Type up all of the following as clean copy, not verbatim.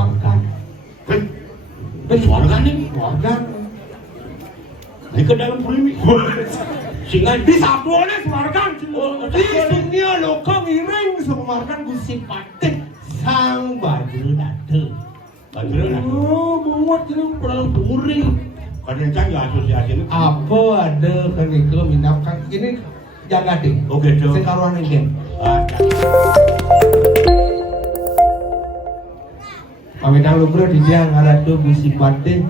suargan. Suargan nih. Suargan. Ini ke dalam pulmi. Singa Bisa boleh suargan. Di dunia loka miring sumargan Gusti Patih sang baju datu. Baju datu. Oh, buat ini perang duri. Kadang ya asosiasi ini. Apa ada kenika minapkan ini jaga deh. Oke dong. Sekaruan ini. Pamindang lumrah di diang ngaratu Gusti Patih.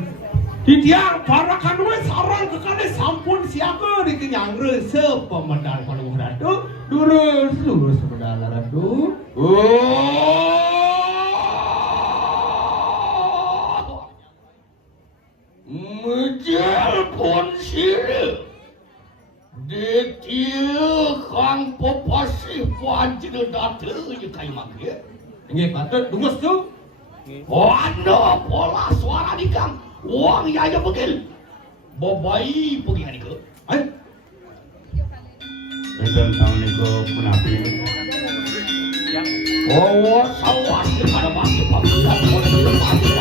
Di diang barakan we sarang kekali sampun siaga di kenyang rese pemedal kalau ratu. Durus pemedal ratu. Mejel pun sirih. Detil kang popasih wajib datang je kayu manggil. Nggih patut dungus tu. Wanda pola suara di kang. Wang ya aja begil. Bobai pergi hari ke. Enten tahun ni ke penapi. Oh, sawah kepada pagi pagi dan pagi dan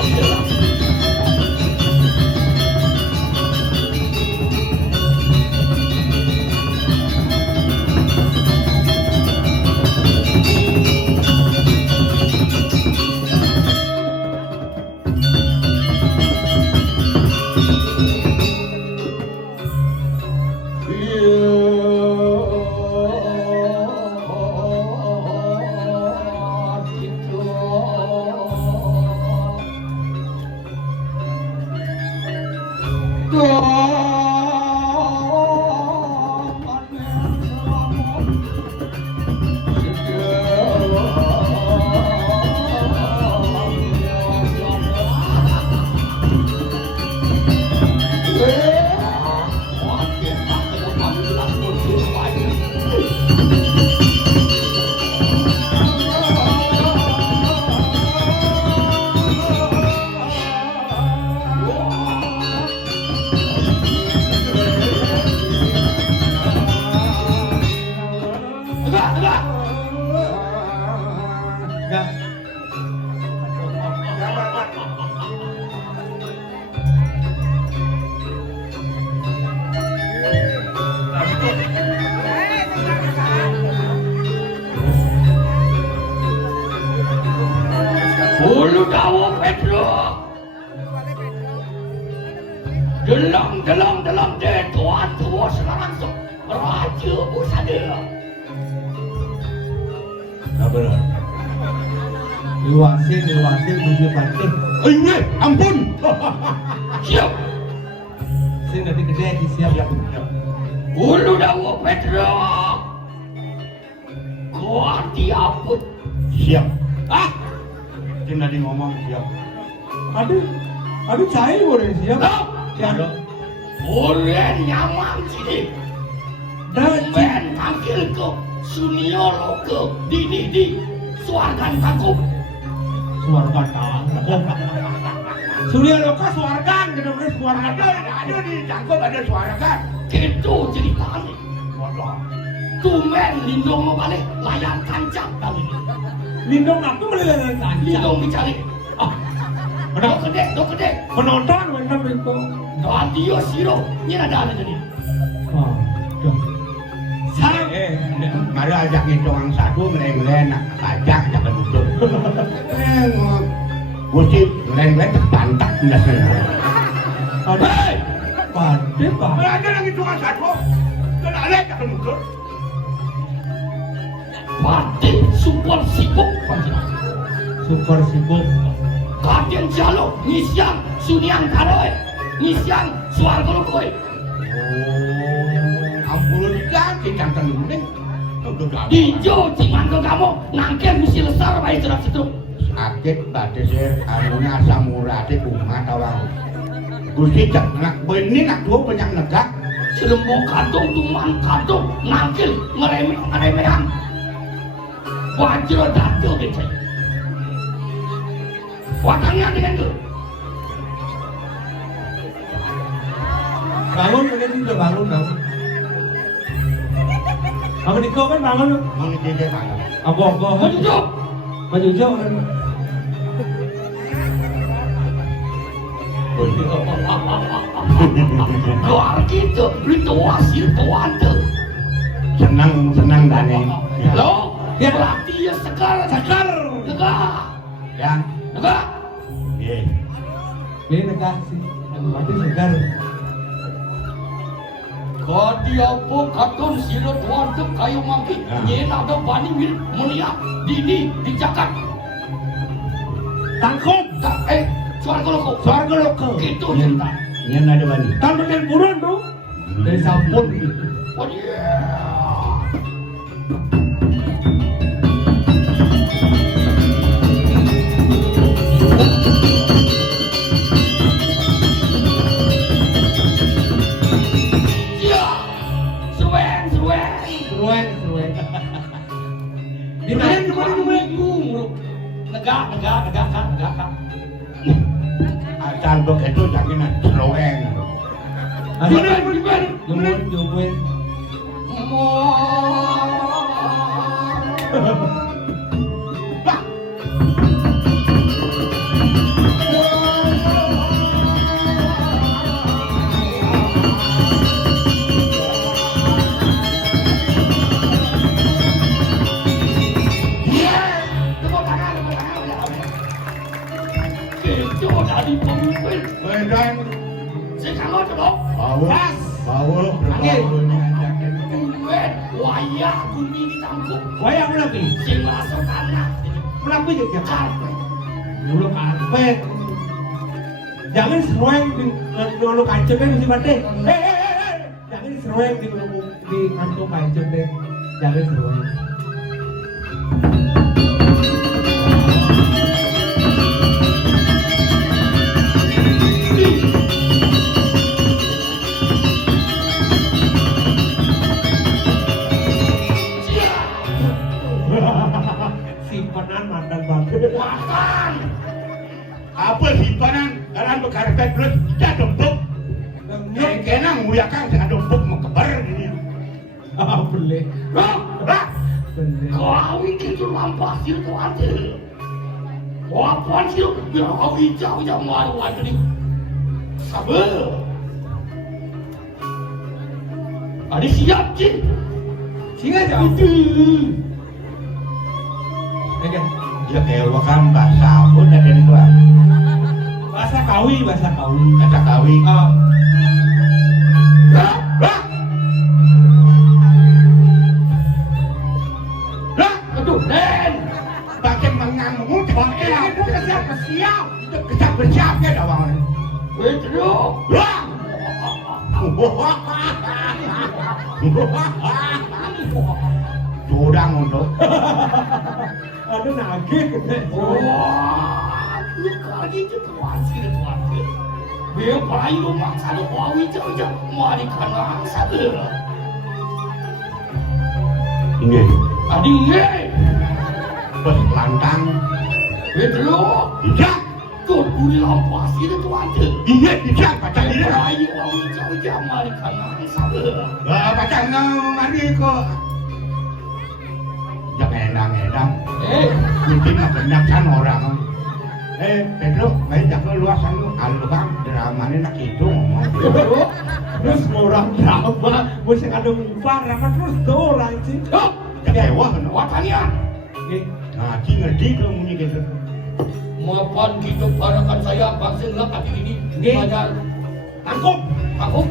Ulu dawa Petro. Dalam deh tuan tua sekarang so raja busada. Apa? Diwasin Gusti Patih. Ini ampun. Siap. Saya nanti gede siap. Ulu dawa Petro. Kuat diapun. Siap. Tinggal di ngomong siap. Aduh saya boleh siap. Ya. Boleh nyamang sini. Dan tampil ke Suniolo ke di suargan tangkup. Suargan tangkup. Suniolo ke suargan, benar-benar suargan. Ada di tangkup ada suargan. Itu ceritanya. Tumen lindung mau balik layar kancang kali ini. Lindung aku melihat kancang. Lindung dicari. Do gede. Penonton benar itu. Radio Siro, ini ada jadi. Mari ajak itu orang satu, meleng-meleng, ajak penduduk. Gusti, meleng-meleng terbantak biasanya. Hei! Pandai, Pak. Ada lagi itu orang satu, kena ajak penduduk. Pati super sibuk, Super sibuk. Kadian jalo, nisiang, suniang taroe, nisiang, suar kolokoi. Ampun ganti jantan mending. Dijo ciman ke kamu, nangke mesti lesar bayi cerak setruk. Sakit badhe sir, anunya asam urate kumat awang. Gusti jak nak bening nak dua penyang negak. Selembok kadung tuman kadung nangkil ngeremehan. Wajro dado gitu. Watangnya dengan itu. Bangun, ini sudah bangun. Apa Niko kan bangun? Mau dia bangun. Apa? Maju jauh. Maju jauh. Luar gitu, itu hasil tuante. Senang Dani. Lo, ya berarti ya segar. Yang Negak. iya. Ini negah sih. Berarti segar. Kadiapo katon sila tuante kayu mangki. Nyena ada bani mil melihat dini dicakat. Tangkop. Suara koloko. Suarga lokal. Gitu cerita. Nyen ada bani. Tanpa yang buron tuh. Dari sampun. Oh yeah. Seruan. Di Negak. Acan dok itu jangan seroeng. Jumuen. Dari pemimpin Medan sekarang dong bawa berbaulnya jangan. pemimpin wayah bumi ditangkuk Wayang berapa? sing masuk tanah Berapa juga? karpet Dulu karpet. Jangan seruang di nolo kancing kan mesti bate. Jangan seruang di kantong kancing deh. Jangan seruang. Simpanan mandang banget. makan Apa simpanan dalam berkarpet terus tidak dompok. Kena nguyakan dengan dompok mau kebar gini. Boleh. Lah, kau itu lampas itu aja apaan sih biar kau hijau yang malu aja nih sabar ada siap sih Singa aja. Oke. dia kayak wakam bahasa apa dari gua. Bahasa kawi. Kata kawi. Lah, aduh Den pakai mengamuk aku siap. Bersiap ya dawang. Pedro Lah. Curang untuk. Aduh nagih. wah lu kali itu tuan sih tuan biar pelayu rumah kalau kau hijau mari kanan sabar Ini tadi nge bos lantang. Pedro Tidak. tuh gue lampas itu tuan Iya tidak baca ini. pelayu kau hijau mari kanan sabar Baca ngomari kok. Jangan edang. Mungkin kebanyakan orang. Pedro, banyak luasan alurang dramanya nak itu ngomong. Terus orang drama, mesti ada mumpar, terus orang sih. Kecewa kan? watanya Nah, ngedi dong bunyi gitu. mapan hidup parakan saya bangsa ngelak hati ini belajar Tangkop. aku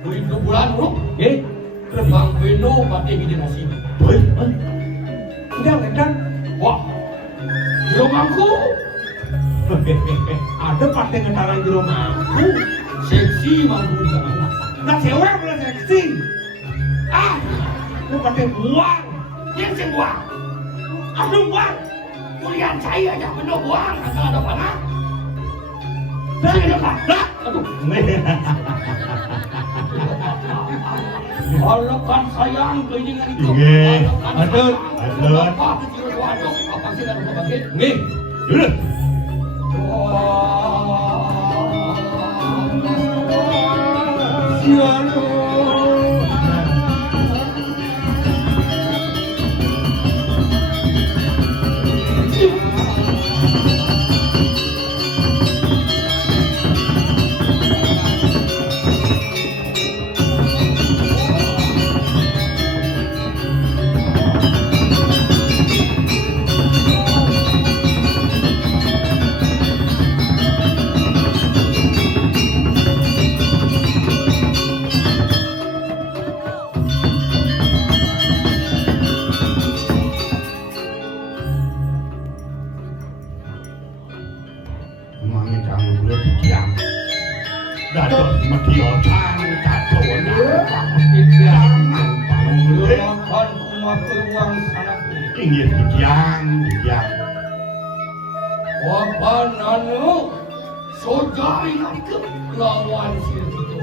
beri 2 bulan bro Eh, terbang beno pati gini nasi udah kan? wah di rumahku Ada partai ngetaran di rumahku. seksi manggung Nggak cewek boleh seksi. Lu pakai buang. yang sing buang Aduh buang. kuliah saya yang penuh buang asal ada panah sini dekat aduh Alakan sayang keinginan itu. Iya. Aduh. Apa kecil waduh apa sih kan bagai? Nih, Dulu. sialu. lu diam. Dados medhiosan caconan Diam. lu Lakukan umat peluang sanak inggih diam. Wapan anu sojai ke lawan sir itu.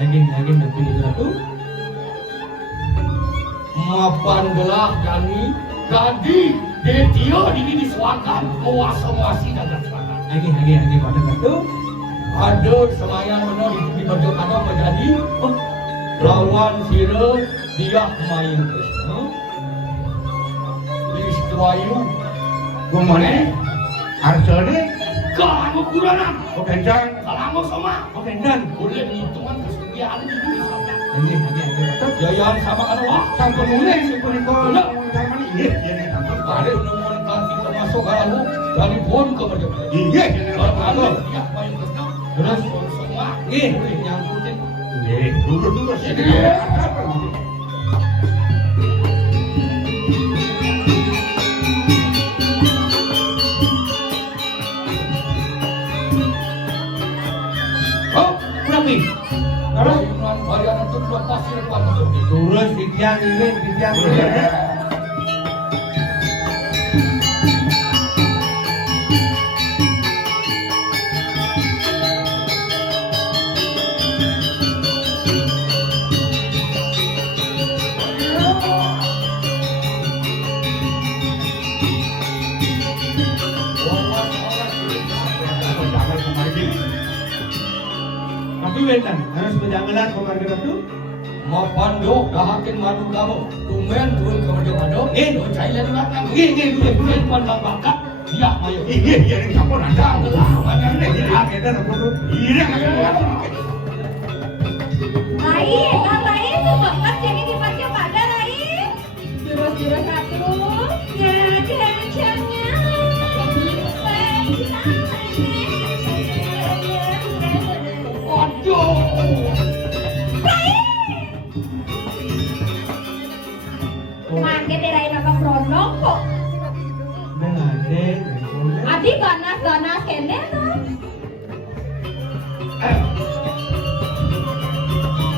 Angin nanti itu. Mapan belah dani jadi detia ini disuakan muasi dagat selatan. Angin pada satu. Ada semayan benar di baju kata menjadi lawan sira dia main Krishna. Istrayu Gumane arsane kamu kuranan kencang kamu sama Kendan. boleh hitungan kesugihan di dunia sana. Angin pada. Jayaan sama kan wah sampun mulai sing punika sampeyan inggih yen sampun ada penemuan kaki termasuk kalau dari pun ke berjalan. inggih Kalau dia main Krishna terus semua Nggih. nyangkutin. nggih dulu sih Oh, Berapa? kalau yang bayan itu dua pasir kuat itu. Turun diam ini. Tapi benar, harus berjanggalan keluarga itu. Mau panduk dahakin madu kamu. Tumen turun ke berjalan madu. Lo cailan belakang. Tumen pandang bakat. Dia mayu. inggih yen sampun ada Mana inggih kita nopo iya Rai, Rai itu bakat yang dipakai pada Rai. Jurus-jurus satu, kencangnya. Waduh. Mangke Rai napa brondong kok. Melade. Adi ganas kene to.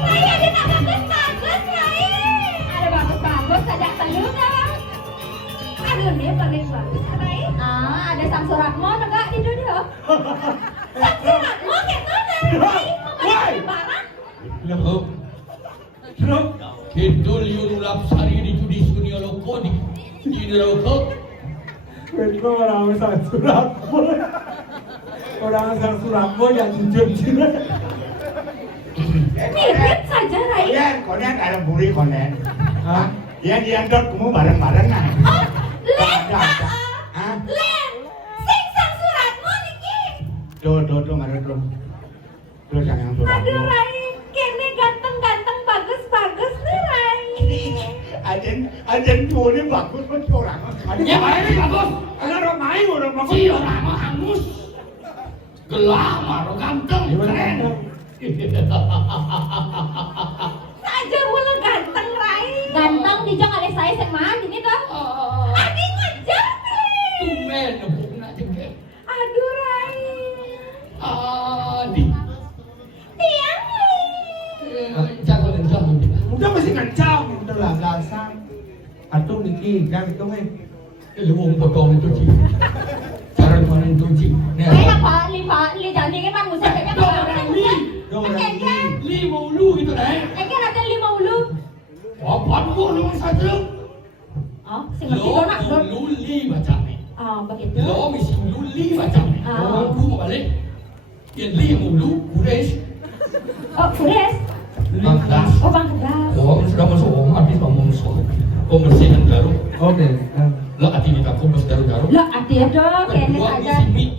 Rai ada tak bagus Rai. Ada bagus saja telur dah. Aduh nih paling bagus Rai. Ada Samsuratmo enggak di dunia. Samsuratmo kayak mana? Rai, barang. Loh. Kidul yululap sari di judi sunia loko di loko. Itu orang Samsuratmo. Orang Samsuratmo yang jujur. Mirip saja Rai. Yan, konen ada buri konen. Hah? Yan dot kamu bareng-bareng nah. Oh, Len, Hah? Len, sing Samsuratmo niki. Tuh, ngaruh tuh. Terus yang surat. Aduh Rai, kene ganteng bagus nih Rai. Ajen tuh ini bagus pun orang. Ya ini bagus. Ada orang main orang bagus. Si orang mah hangus. Gelah mah ganteng. Keren. Saja mulu ganteng Rai. Ganteng dijang oleh saya sing mah gini toh. Adi ngejar Rai. Tumen nebuk nak jengkel. Aduh Rai. Adi. Tiang Rai. Jago dan jago. Udah masih kencang, udah lah gasan. Atau niki kan itu hei. Luwung potong itu cing. Cara mana itu cing. Kaya Pak Li jangan kan manusia kayaknya Orang li. Li mau lu gitu deh. Kayaknya ada 50. Apa gua lu saja. Oh, sing mesti Lo nak dot. lu li macam ni. Oh, begitu. Lo mesti lu li macam ni. Ah. Aku mau balik. Yang li mau lu, kudes. Oh, Kures. Bangkas. Oh, Bang Kedas. Oh, sudah masuk om habis ngomong soal pembersihan garuk. Oke. Lo aktivitas pembersih garuk. Lah, hati ya dong, kene Kedua saja. isi mie.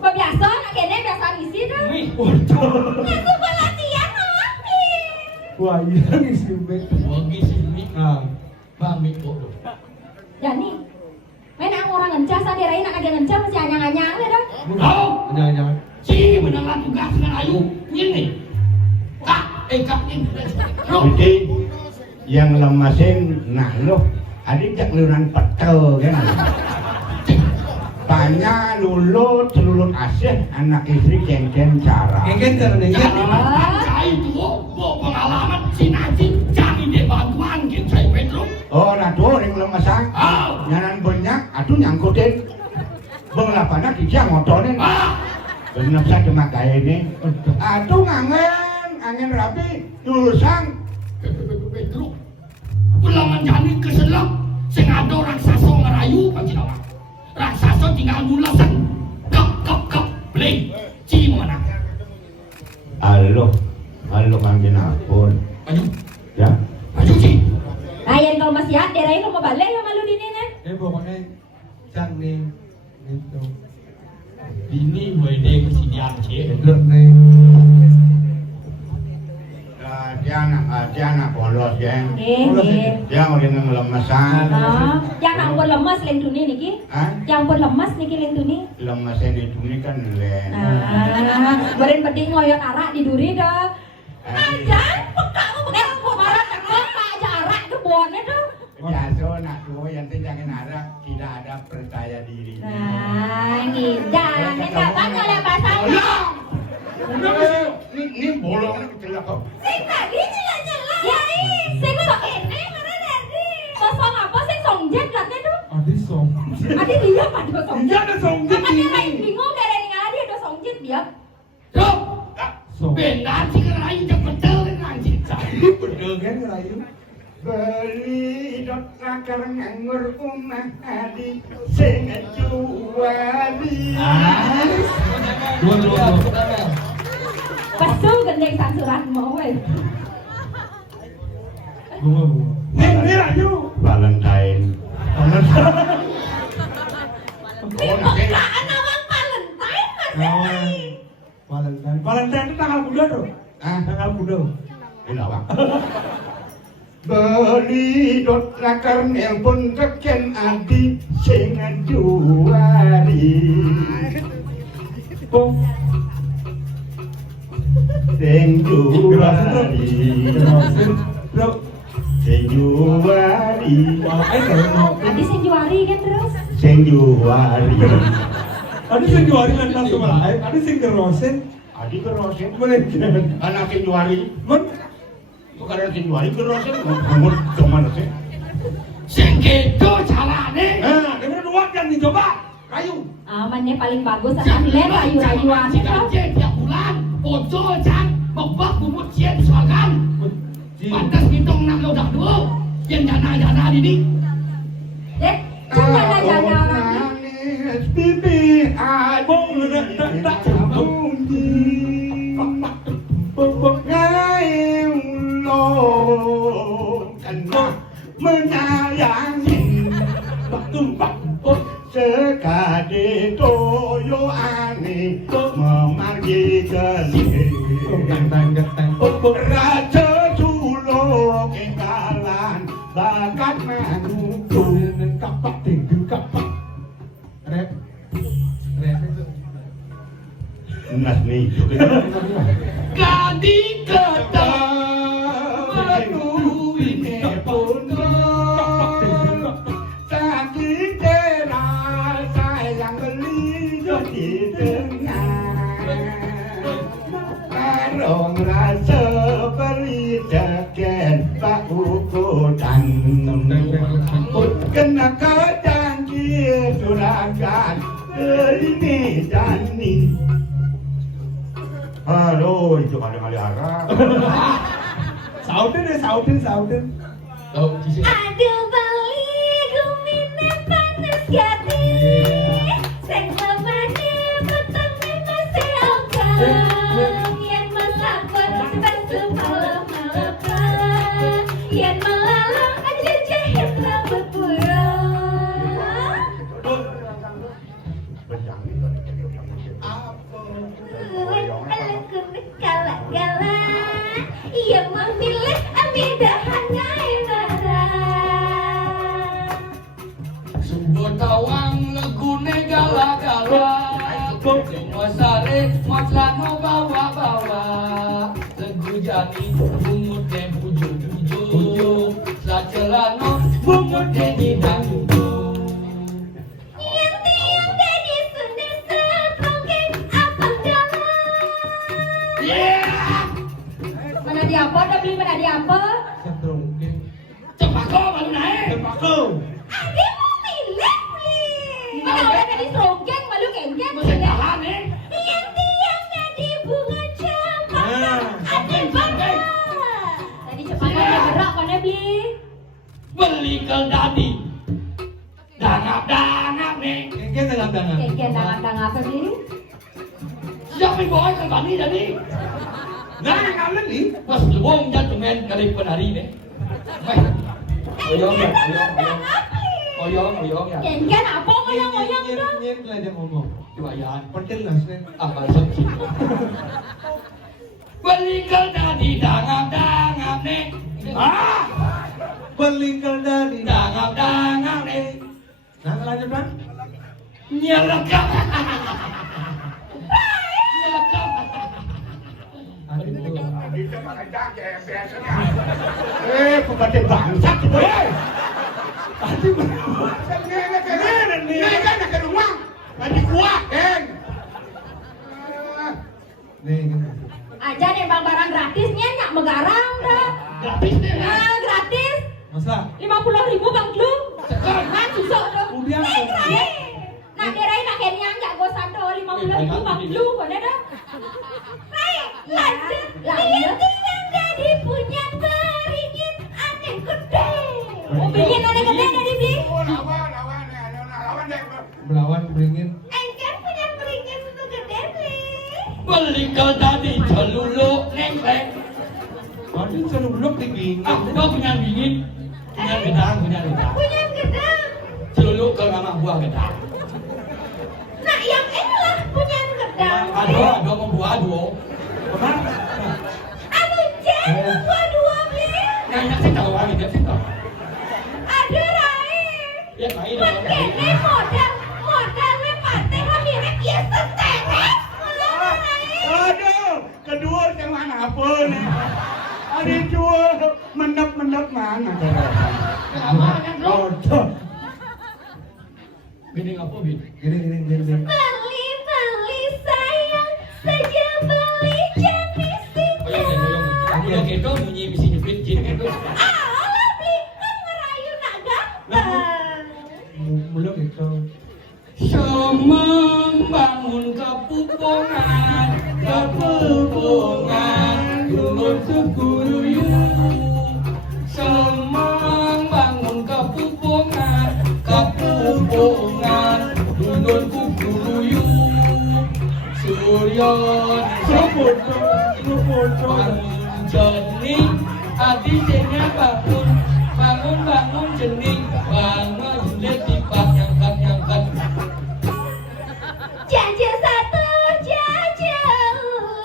Kok biasa, kene biasa isi dong. Mie. Aku pelatihan mami. Wah, iya isi bet. Dua isi mie. Ah. Mami kok. Yani, main ang orang ngencas, tadi Rai nak aja ngencas masih anyang-anyang ya dong. Tahu? Jangan. Si menang tugas dengan Ayu. Ini. Kak ini. Lo. Jadi yang lemasin nah lo adik jak lunan petel kan. Tanya lulut selulut asih anak istri kengken cara. Kengken cara nih. Cai itu pengalaman si Najib jadi dia bantuan gitu saya Pedro. Oh, nado ring lemesan. Ah. Nyanan banyak, aduh nyangkutin. Bang lapana kijang motonin. Bener saya cuma kayak ini. Aduh angin rapi, jurusan. Pedro. Ulangan jani keselak, sing ada raksasa ngerayu pancinawang. Raksasa tinggal mulasan. Kap, beli. Ci mana? Halo kangin apun. Maju, Ya. maju Ci. Ayan kalau masih ada, Ray kalau mau balik ya malu di nih. Pokoknya cang nih gitu. Ini wede kesinian Ci. Bener nih. Dia anak polos ya. Nggih. Dia udah ngelemesan. Yang ampun lemas leng duni niki. Hah? Yang ampun lemas niki leng duni. Lemesnya di dunia kan len. Beren pedih ngoyot arak di duri dah. Ajan, peka mau marah terus aja arak ke buahnya tuh. Biasa nak tuh yang jangan harap tidak ada percaya diri. Nah, ngidang, kita banyak ya pasang. Ini bolongnya kecil kok. Sing tadi nyela. Ya ini, sing kok ini mana tadi? Kosong apa sing songjet katanya tuh? Adi song. Adi dia pada songjet. Dia ada songjet Makanya ini. lain bingung dari ngala dia ada songjet dia. Tuh, Song. benar sih ngerayu cepet betul kan Ci. Bener kan ngerayu. Beli dot rakar nganggur umah adi sing juali. Dua. Pasu gendeng sansuran mau weh. Bunga. Ini rayu. Valentine. Bukaan awang Valentine mas. Valentine itu tanggal kuda tuh. Tanggal kuda. Kenapa? Beli dot rakar yang pun keken adi sing juali. Sing juali. Bro. Sing juali. Adi sing juari kan terus. Sing juali. Ada sing juari kan langsung malah. Ada sing kerosen. Adi kerosen. Boleh. Anak sing juari. Men. Bukan ada sing juari kerosen. Ngomong kemana sih? Sing gitu carane. Nah, dengan uang yang dicoba. Kayu. Amannya paling bagus saat lihat rayu-rayuan Si itu. Ganjen tiap bulan. Ojo Cang, bebak bubut sia disoalkan. Pantas ngitung nak lo dah dulu. Yang jana-jana ini. Dek, coba nanya orang. Nangis pipi abang tak terbunyi. Ngaim lo kena menyayangi. Tumpak sekade toyo ane memargi kesini. Raja Sulo kekalan bakat manuku. Kapak tinggi kapak. Rep itu. Nas nih. Gadi ketemu ini pun Saking teras sayang beli di tengah. Karong rasa beli deken pak ukuran. Kena kadang dia juragan ini dan ini. Aduh, itu kali-kali arah. Sautin. Oh, di sini. Aduh bali gumine panas yati. Seng lemane betenge masih okang. Yen melapor tentu malam-malam. Yen melalang aja jahit rambut burung. Galak-galak, ia memilih amidahannya ibarat. Sumber tawang legune gala-gala. Semua sare matlano bawa-bawa. Legu jani bungut de bujuk-bujuk. Sacelano bungut de didang-duduk. Yang tiang Ade mau milih beli. Mana orang tadi serongkeng malu kengkeng. Mesti tahan nih. Yang tiang tadi bunga cempaka. Ade banget. Tadi cempaka dia gerak mana beli? Beli ke dadi. Dangap nih. Kengkeng tengah-tengah. Kengkeng tangan-tangan apa beli? Siapa yang bawa ke bani tadi? Nah, kalian nih. Pas wong gentleman kali penari nih. Oyong ya. Kengkeng apa ngoyang-ngoyang tuh? Nyen lah dia ngomong. Jualan. Penting lah sih. Apa sebut? Beli ke dadi dangap nih. Pelingkal dari. Dangap nih. Nah, lanjut Bang. Nyelekap. Pembate bangsat weh. Tadi Ini kan ke rumah. Lagi kuat, Ken. nih. Aja deh bang barang gratisnya nyak megarang dah. Gratis deh. Nah, gratis. Masa? 50.000 Bang Lu. Kan susah tuh. Udah. Nah, derai nak kenya enggak gosan tuh 50.000 Bang Lu mana dah. Lanjut. Lihat yang jadi punya beringin aneh gede. Oh, beringin aneh gede dari beli. Lawan deh. Melawan beringin. Engkau punya beringin itu gede nih. Beli ke dadi celulu neng. Tadi celuluk tinggi. Aku punya dingin. Punya gedang. Punya gede. Celulu ke ramah buah gedang. Nah, yang inilah punya gedang. Aduh membuah aduh. Aduh, jangan dua beli. Nanya sih tahu lagi dia sih tahu. Aduh, Rai. Ya kayak dong. Ini modalnya partai hadirnya biasa teres. Aduh, kedua jangan apa nih. Ada dua menep mana Apa yang lo? Oh, Gini apa bin? Gini. Beli sayang saja beli jenis itu. Udah gitu bunyi bisi nyepit jin gitu. Alah beli kan merayu nak gampang. Belum itu. Membangun kepupungan Gunung Seguruyung. Membangun kepupungan Gunung Seguruyung. Surya Sebut. bangun jening, hati jenya bangun jening, bangun letipak nyangkat. Jajah satu jajah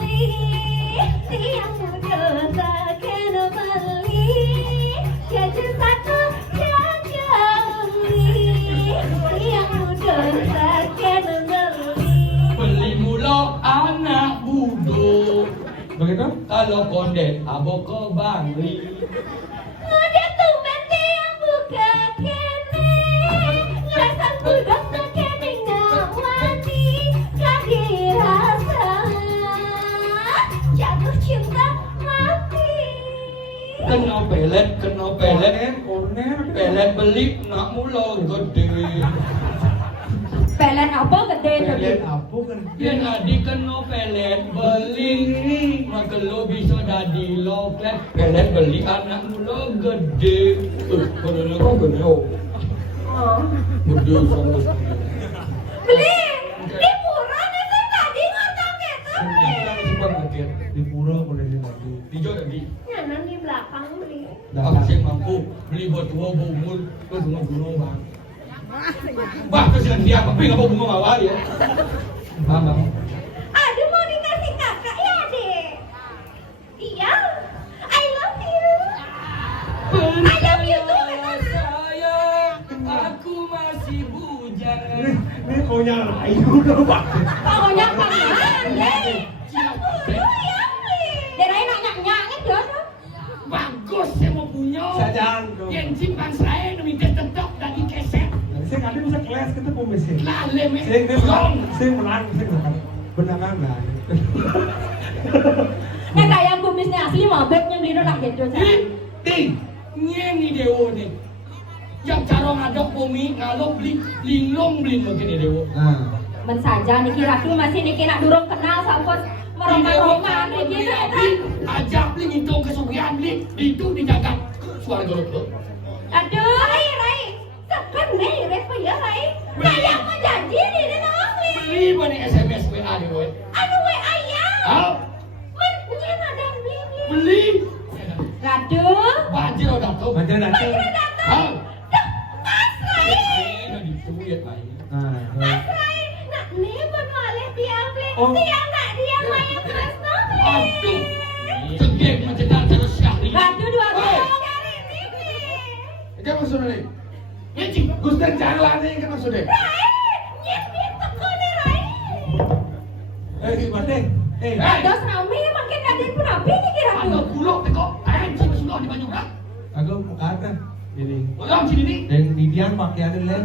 uli, tiang muda takkan beli. Jajah satu jajah uli, tiang muda takkan beli. Beli mula anak budo, Begitu? kalau kondet abok ke Bangli. Udah tuh bente yang buka kene, ngerasak budak tak kene ngawati, kaki rasa jatuh cinta mati. Kena pelet, pelet beli nak mula gede. Pelet apa gede tadi? Kalian apa kan? Yang adik kena pelet beli, maka lo bisa jadi loklet. Pelet beli anak mula gede. Kalau kau gede, Oh. gede sangat. Beli, di pura nih tuh tadi ngotong gitu. Super market Di pura boleh lagi. hijau tadi. Nyanan di belakang beli. Aku sih mampu beli buat tua bumur, terus bunga bang. Bah, terus dia tapi nggak mau bunga mawar ya. Bang. Aduh mau dikasih kakak ya dek. Iya, I love you. I love you too. Sayang, aku masih bujang. Ini punya layu dong Pak. Pokoknya pangan deh. Sepuluh ya beli. Derai nanya-nyanyi dia tuh. Bagus saya mau punya. Sajang dong. Yang simpan saya demi tetap dan dikeset. Saya kadang bisa kelas kita mesin. Lale me. Saya menang. Benangan lah. Nah kayak kumisnya asli mabek yang beli nak gitu. Ting, nyengi dewo nih. yang cara ngadok bumi ngalok linglung begini dewo. Men saja niki ratu masih niki nak durung kenal sampun meroma-roma niki ajak beli ngitung kesugihan beli itu dijaga suara golok. Aduh, Rai. Sekan nih, Rai ya, Rai. Saya mau janji nih, Nong. Beli bani SMS WA di gue. Aduh, WA ya. Hah? Men, punya ada beli. Beli. Ratu. Banjir udah datang. Banjir datang. Hah? Mas Rai. Udah dituit lagi. Mas Rai. Nak nih buat malih tiang beli. Oh. Tiang nak dia main Mas Nong. Aduh. Segek mencedak terus syahri. Ratu dua kali. Kan maksudnya nih? Ngecik. Gusten jalan nih kan maksudnya? Rai. Nyet teko nih, Rai. Gimana? Dos rame makin kadin pun api nih Ratu. Ada bulog teko. Anjing sudah di Banyu Urang. Aku kata ini. Orang sini nih. Yang di diang pakaiannya lain.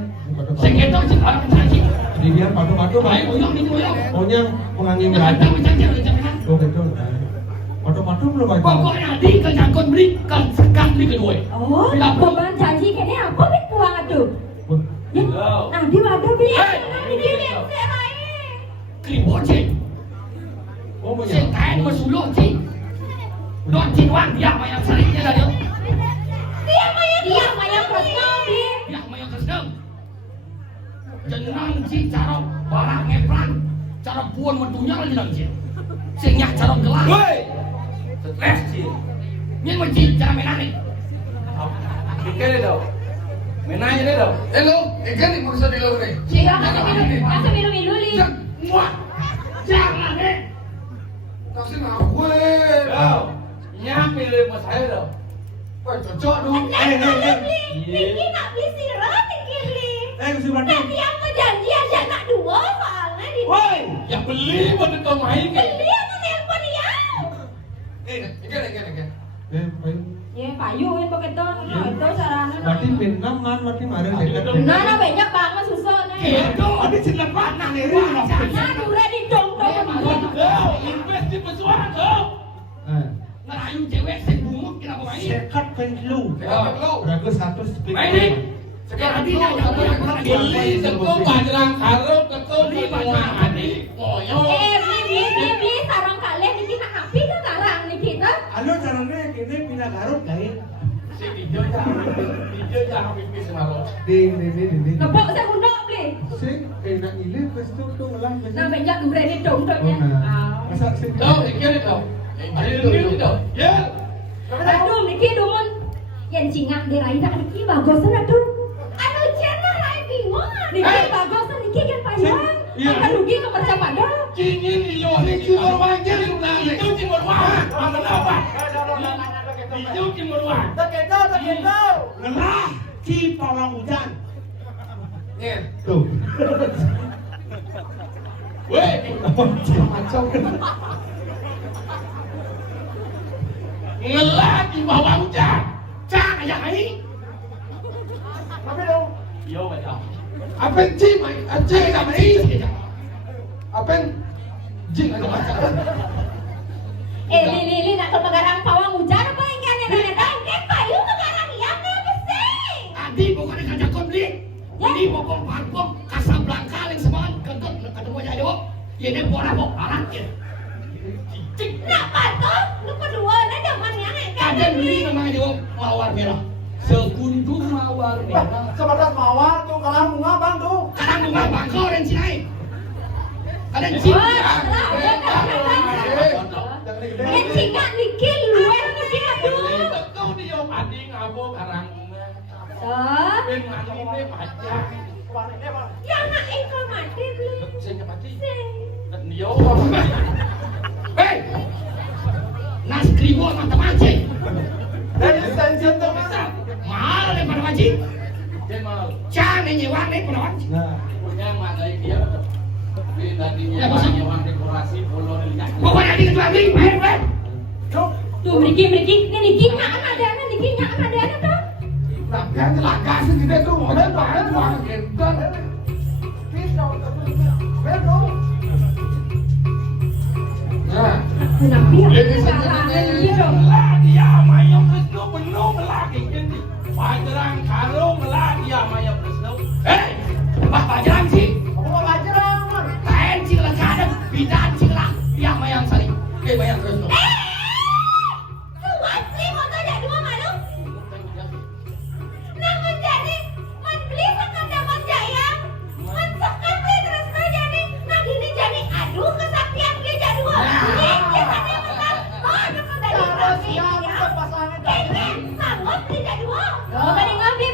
Sekitar cik orang caci. Di diang padu-padu. Baik uyang ini uyang. Pokoknya pengangin Jangan berada. jangan. Oh betul. Padu-padu belum ada. Pokoknya di kenyangkut beli kan sekat beli kedua. Oh, beban janji kene apa bit puang atuh? Nah, di waduh bi. Di dia Rai. Kribo cik. Oh mau Cik kain bersuluk cik. Don cik wang dia mayang sariknya dah dia. Dia mayang kosong di. Dia mayang kesem. Jenang cik cara barang ngeplan. Cara puan mentunya lagi nang cik. Sehingga cara gelar. Woi. Stres cik. Ini macam cara menang ni. Ikan itu. Menanya dia dong. Hello, ikan nih maksud di lo nih. Cik, asa milu-milu li. Jangan ni. Kasih ngawe. Nyampe le mas saya dong. Wah cocok dong. Niki nak beli sirap niki beli. Mesti bantu. Nah, dia mau janji aja nak dua soalnya di. Woi. Ya beli pada kau main ni. Beli apa telepon dia? Ikan. Ya, payuin pakai ton. Itu caranya. Berarti Vietnam man berarti kemarin dekat. Nah, banyak banget susah nih. Itu Ada cerita mana nih? Nah, dure di dong-dong. invest di pesuara kau. Ngerayu cewek sebumuk kita mau main. Sekat penlu. Sekat lu. Ragu satu speed. Main ni. Sekarang ni nak apa yang pernah Beli teko bajrang karo teko beli bajrang ni. Koyo. Beli sarang kalian niki nak api ke karang niki tuh. Alo caranya kini pindah garut lain. Si video jangan pipis semaro. Di. Kebok saya undang beli. Sing enak ini pasti tuh ulang. Nah, banyak dure di dong-dongnya. Masa sing. Kau ikan itu. Itu. Ya. Aduh, niki dumun. Yang cingak di rai dah niki bagusan aduh. Aduh, channel rai bingung. Niki bagusan niki kan payah. Akan rugi ke macam pada. Cingin ilo ni cimur wajah sudah. Itu cimur wajah. Mana apa? Itu cimur wajah. Ngelah ci pawang hujan. Nih. Tuh. Weh. Macam. Ngelah di bawah hujan. Cang ayah ini. Apa dong? Yo betul. Apa cing? Cing apa ini? Apa cing ada macam? Lili nak ke pegarang pawang hujan apa yang kan yang kan payu pegarang yang ni apa sih? Adi pokoknya kerja kau beli. Ini pokok parpok Casablanca yang semangat kentut ketemu aja dok. Ini pora pok alat ya. Cik. Kenapa tuh? Lu kedua na zaman yang kan? Ada beli namanya dok mawar merah. Sekundung mawar merah. Sebatas mawar tuh kalau bunga bang tuh. Kadang bunga bangkau dan cinai. Ada cing. Yang cingak nikil luar niki aduh. Kau dia adi ngabo karang. Tuh. Ben mati ni baca. Yang nak ikut mati beli. Saya mati. Sing. Dia. Hei. Nas kribo mata mancing. Dan sensitif tuh mana? Mahal daripada mancing. Jangan nyewa ni penawan. Nah. Punya maknai dia tapi tadinya Ya, maksud- nyewa dekorasi polo dan kaki. Pokoknya di kedua beli, bayar. Tuh meriki ni niki nyak ada na niki nyak ada na tuh. Kan telaga segede tuh. Ada banget banget gitu. Nah, Nabi yang sekarang ni dong. Lah dia mayong kesu penuh lagi ini. Pajarang karung lah dia maya presno. Pajarang sih. Apa pajarang man? Kain sih lah kadang bidan sih lah dia mayang sali. Bayang terus no. Suat sih mau tanya dua malu. Nang menjadi membeli sekat dapat jayang. Mensekat beli terus jadi. Nang ini jadi aduh kesaktian dia jadi dua. Ini tadi benar. Oh, dapat dari kami. Kayaknya sanggup tidak dua. Banding abdi.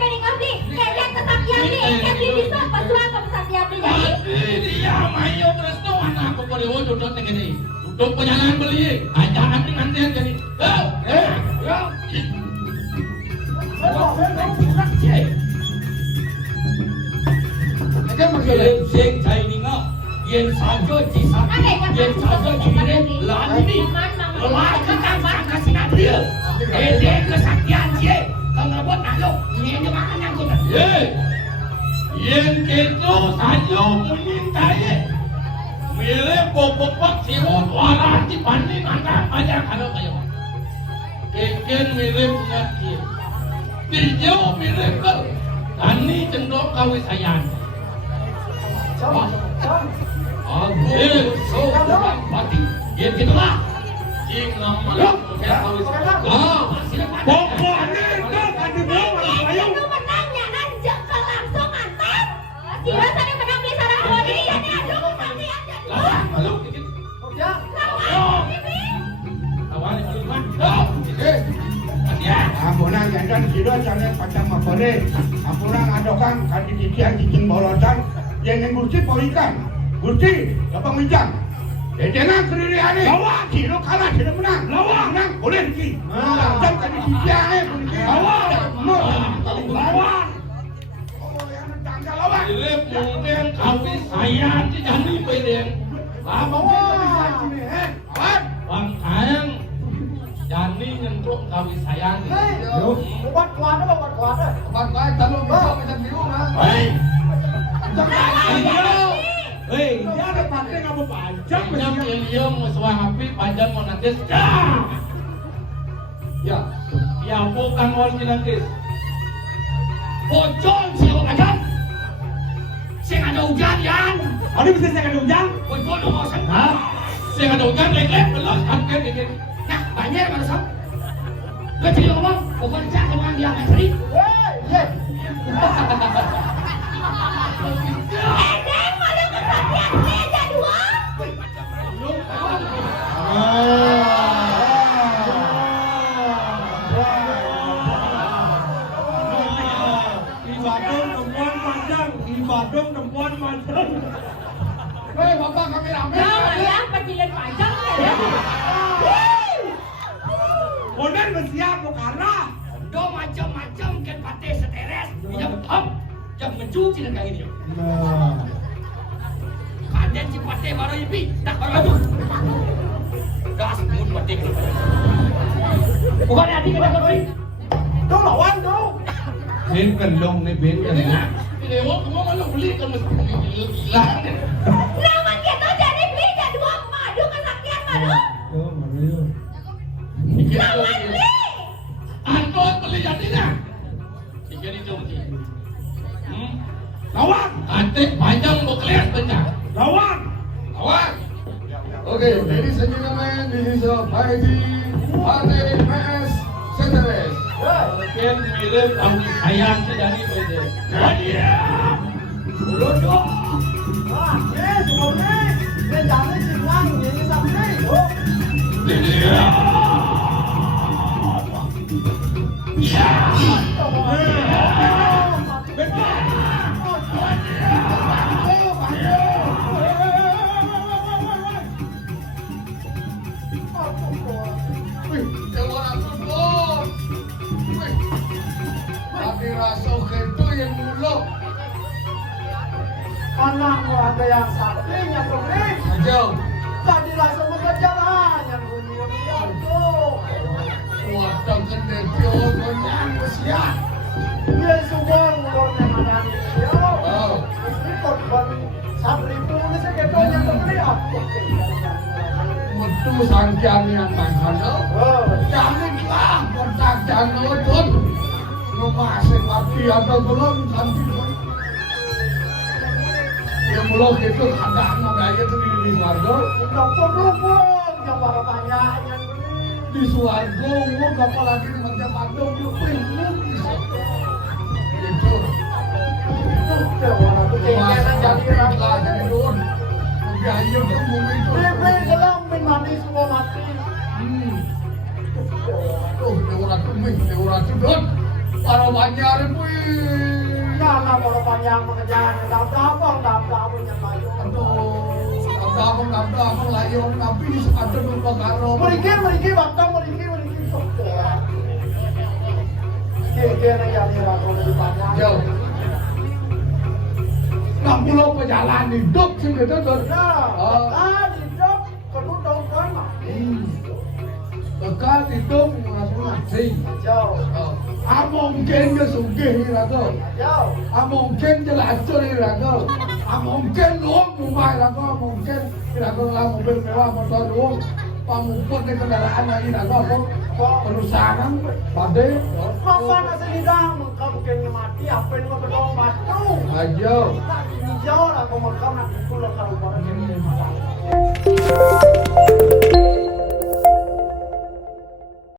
Kayaknya kesaktian dia. Kayaknya bisa pasuan kesaktian dia jadi. Dia maya presno anak aku pada wujud dengan ini. Duduk penyangan beli, ajaran dengan dia jadi. Sing cai ni ngau, yen sajo ci sakit, yen sajo ci ni lani, lelaki kan sangka sinat dia. Dia kesaktian dia, kalau buat nalo, ni dia makan yang guna. Yen itu sajo menyintai. Mirip bobok sirut waran di banding antara aja kalau kayak keken mirip ngerti Dirjau mirip ke Tani cendok kawis sayang so pati dia gitulah jing nama lo kawis silakan Pokoknya itu tadi mau sayang. Itu menangnya nanjak ke langsung antar. Sila sana menang beli sarang dua diri ya nih aduh kesaktian jadi. Halo, dikit. Awalnya malu man. Ampunang jantan kira jangan pacang mapore. Ampunang adokan kadi kikian cicing bolosan yang ngurci polikan. Gurci, apa minjang? Jangan sendiri ani. Lawan, kira kalah tidak menang. Lawan, menang boleh ki. Jangan kadi kikian lawan. Oh, yang tangga lawan. Mirip mungkin kawis sayang di jani pedeng. Apa bisa sini? Bang Kayang Jani nyentuh kawis sayang. Obat kuat talung bisa macam biru nah. Dia ada pakai apa panjang Jam Ilium suang api panjang mau nanti. Ya, ya bukan wal nanti. Bocor sih lo kadang. Sing ada hujan yan. Ada bisa saya kandung jang? Bocor dong mau sen. Saya ada hujan lek belas angkat dikit. Nah, banyak mana sob? Gue jadi ngomong, bukan cak dengan dia nggak sering. Edeng malu kesaktian dia jadi dua. Ibadong tempuan panjang. Bapak kami ramai. Ya, penjilat panjang ya. Konen bersiap karena Do macam-macam kan pate seteres, jam top, jam mencuci dan kayak gini. Kaden si pate baru ipi, tak baru aduh. Das mun pate kalau. Bukan hati kita kau. Đâu lawan đâu. bên cần lông này bên cần lông. Ini mau malu beli kan mesti gila. Lawan kita jadi beli jadi dua madu kesaktian madu. Oh, Mario. Lawan beli. Anton beli jadinya. Tiga itu mesti. Lawan, Antek panjang berkelas banyak. lawan. Awak. Okay, ladies and gentlemen, this is a fighting party PS Centeres. Mungkin mirip kawin sayang sejadi beda. Nadia. Lodok. Lydia. Wih, keluar bos. Wih, tapi rasa itu yang muluk. Anakmu ada yang saktinya tulis. Aja, Tadi langsung mengejar yang dunia tuh. kuat gede pion konyang kesian. Dia sudah ngurusnya mana dia. Oh, Ini korban 1.000 ini segitu yang terbeli apa? betul sangkian yang makan lo. Oh, Jangan lah, kotak dan nonton. Ngemasin mati ada belum santi. Yang belum itu kadang namanya itu di warga. Rumput-rumput yang para banyaknya. Di Suwargo, gua kapal lagi di Matiap Padang, dia pinggul bisa. Itu. Masa jadi rangka jadi doon. Magayag ang bumi itu. Bebe, lang, may mati semua mati. Tuh, lewat itu doon. Para banyak po Sana para banyak mengejar, dapdapang yang layu. Dapdapang layo, tapi di sekadar berpagaro. Meriki, batang meriki. Kaya na yan, ako na banyak. Jauh. 60 pejalan hidup sih gitu tuh. Hidup, penuh daun tanah. Dekat hidup langsung mati. Jauh. Mungkin dia sugih irago. Jauh. Mungkin dia lacur irago. Mungkin luang rumah irago. Mungkin irago lah mobil mewah motor luang. Pamuput di kendaraan lagi irago. Perusahaan pada. Masa nasa lidang, mungkin mati, apa yang mau berdoa batu. Ayo. Hijau lah, kau makan nak itu lah kalau